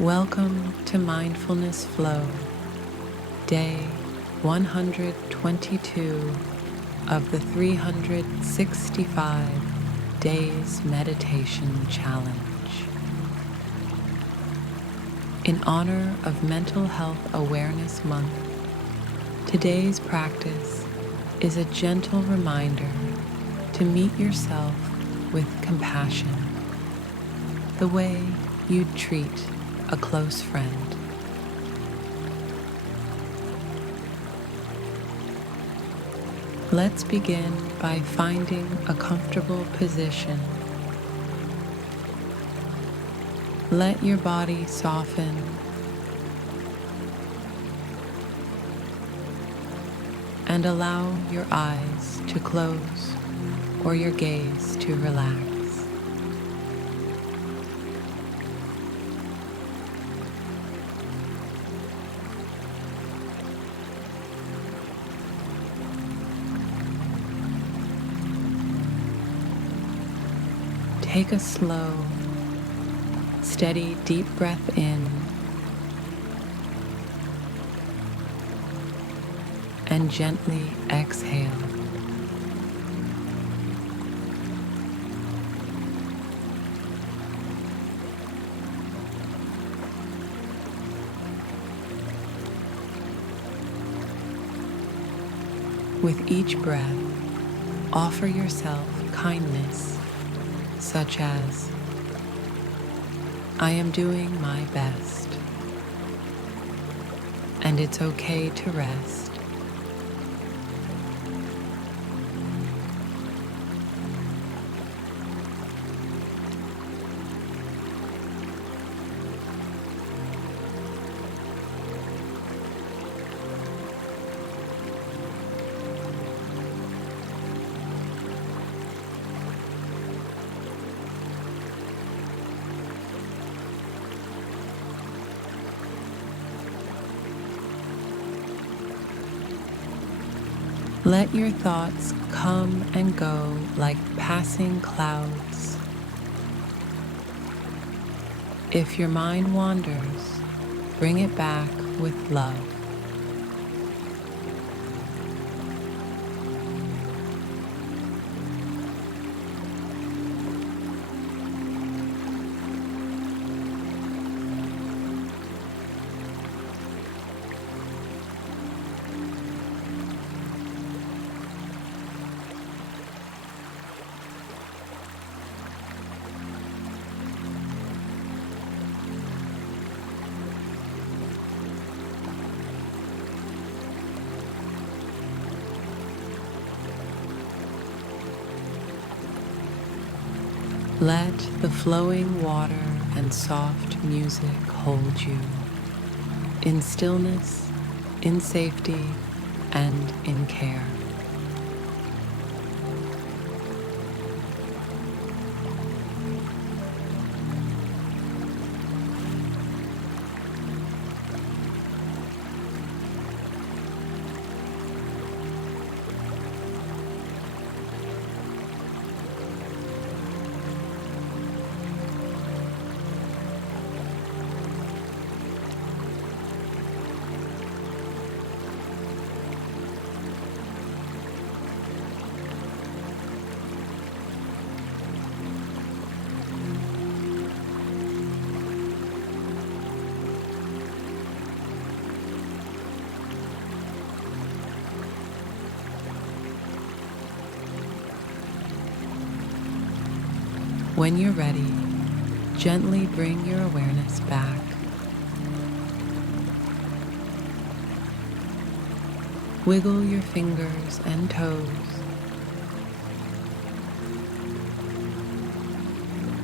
Welcome to Mindfulness Flow, day 122 of the 365 Days Meditation Challenge. In honor of Mental Health Awareness Month, today's practice is a gentle reminder to meet yourself with compassion, the way you'd treat a close friend. Let's begin by finding a comfortable position. Let your body soften and allow your eyes to close or your gaze to relax. Take a slow, steady, deep breath in and gently exhale. With each breath, offer yourself kindness, such as, I am doing my best, and it's okay to rest. Let your thoughts come and go like passing clouds. If your mind wanders, bring it back with love. Let the flowing water and soft music hold you in stillness, in safety, and in care. When you're ready, gently bring your awareness back. Wiggle your fingers and toes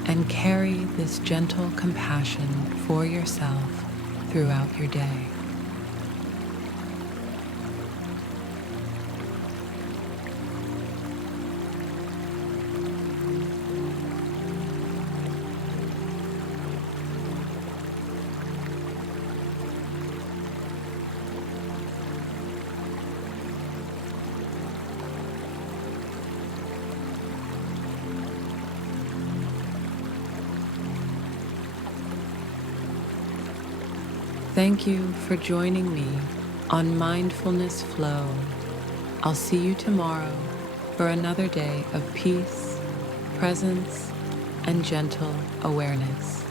and carry this gentle compassion for yourself throughout your day. Thank you for joining me on Mindfulness Flow. I'll see you tomorrow for another day of peace, presence, and gentle awareness.